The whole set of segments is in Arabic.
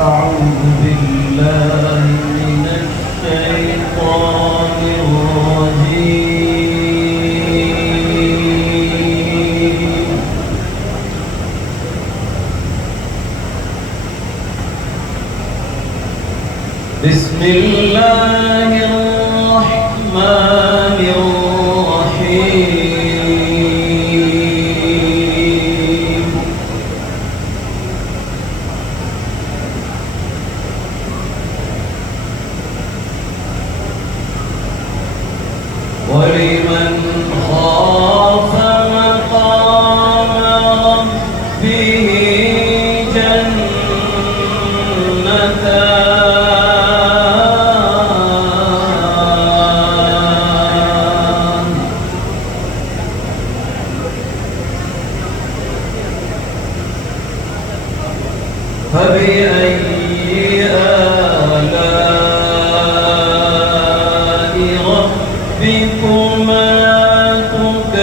أعوذ بالله من الشيطان الرجيم. بسم الله الرحمن الرحيم. ولمن خاف مقام ربه جنتان. فبأي آلاء ربكما تكذبان؟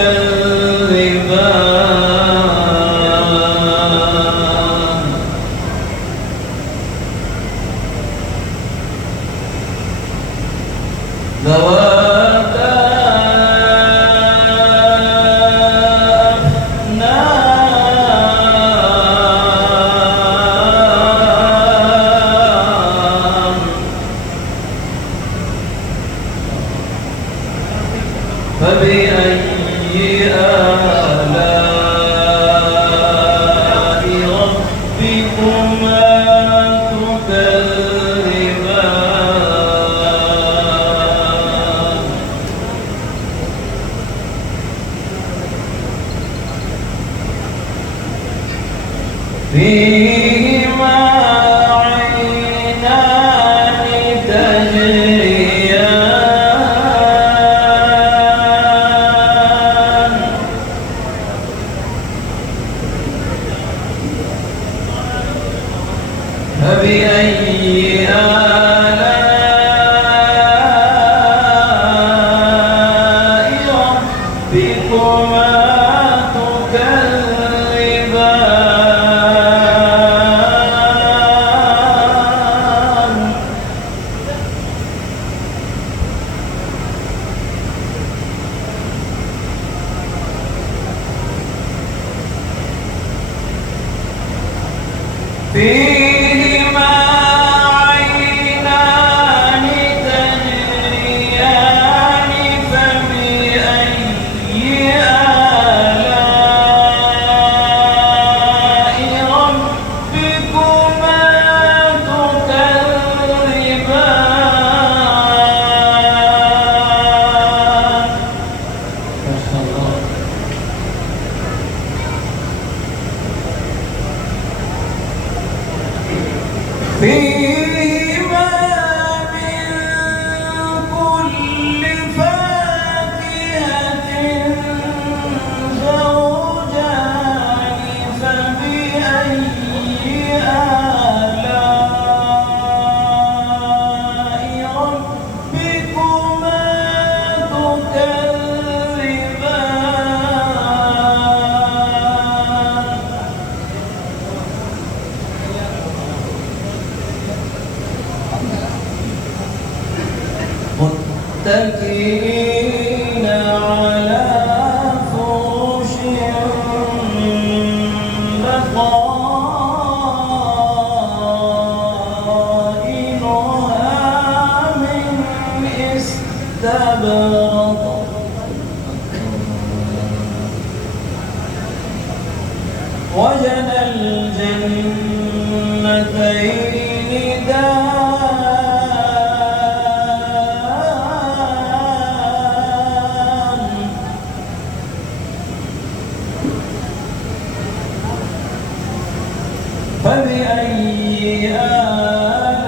ذواتا أفنان. فبأي آلاء ربكما تكذبان؟ فيهما عينان تجريان. فبأي آلاء ربكما تكذبان؟ فيهما عينان تجريان. فبأي آلاء ربكما تكذبان؟ ما شاء الله. فيهما من كل فاكهة زوجان. فبأي آلاء ربكما تكذبان؟ متكئين على فرش بطائنها من استبرق. وجنى الجنتين دان. فبأي آلاء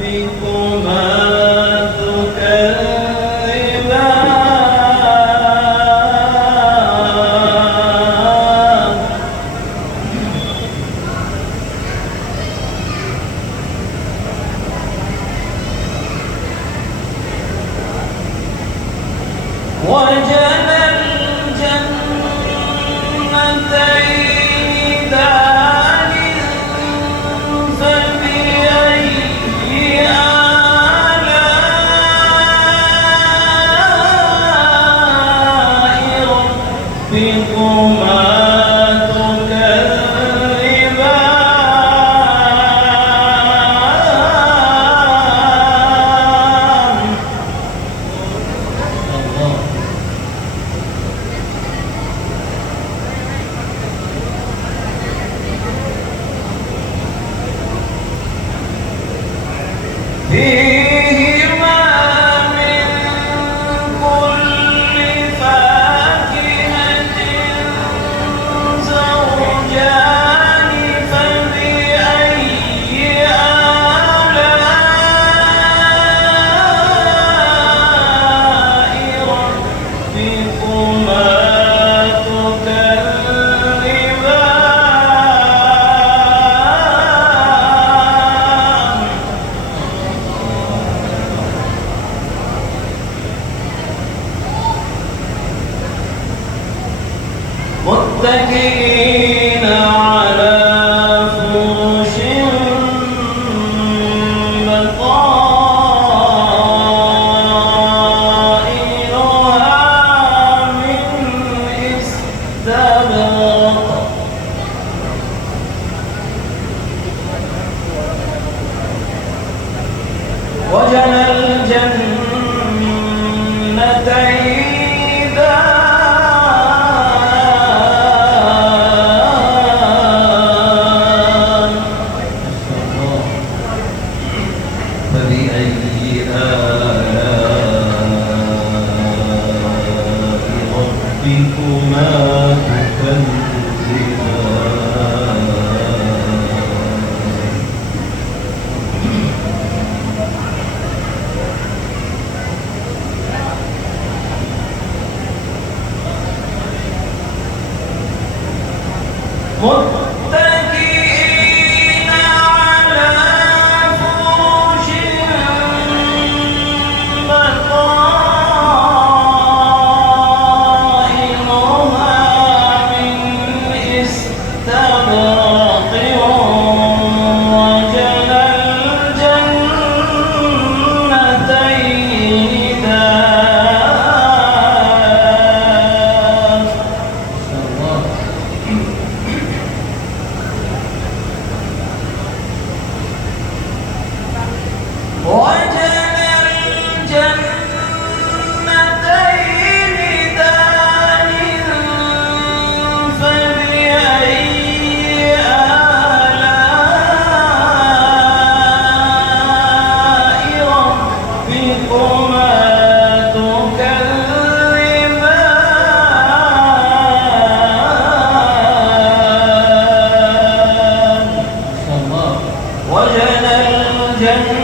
ربكما تكذبان؟ فيهما من كل فاكهة زوجان فبأي آلاء ربكما تكذبان متكئين على فرش بطائنها من استبرق وجنى الجنتين دان فبأي آلاء ربكما تكذبان متكئين على فرش بطائنها من استبرق وجنى الجنتين دان وجنى الجنتين دان فبأي آلاء ربكما تكذبان وجنى الجنتين